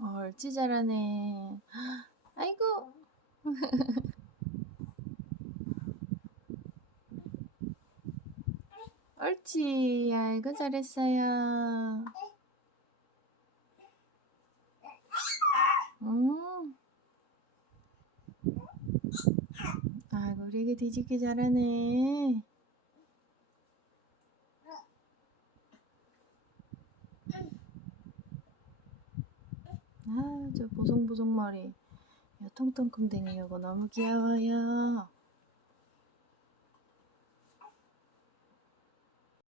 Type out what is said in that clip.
옳지 잘하네. 아이고. 옳지. 아이고 잘했어요. 음. 아이고 우리 애기 뒤집게 잘하네. 아, 저 보송보송 머리. 요 통통콩댕이 요거 너무 귀여워요.